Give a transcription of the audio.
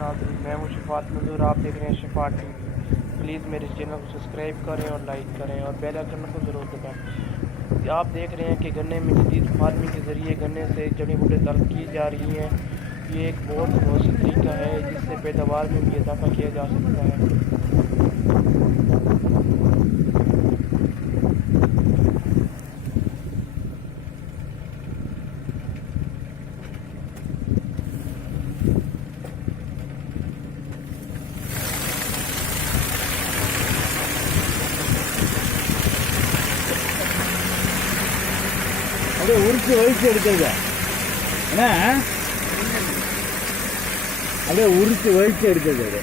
नाज़रीन, मैं हूं शफात मंजूर, आप देख रहे हैं शफात टीवी। प्लीज़ मेरे चैनल को सब्सक्राइब करें और लाइक करें और बेल आइकन को ज़रूर दबाएं। आप देख रहे हैं कि गन्ने में जदीद फार्मिंग के ज़रिए गन्ने से जड़ी बूटी तलब की जा रही हैं। ये एक बहुत मौसम तरीका है जिससे पैदावार में भी इजाफा किया जा सकता है। அப்படியே உரிச்சு வலிச்சு எடுக்கிறது என்ன, அப்படியே உரிச்சு வலிச்சு எடுக்கிறது.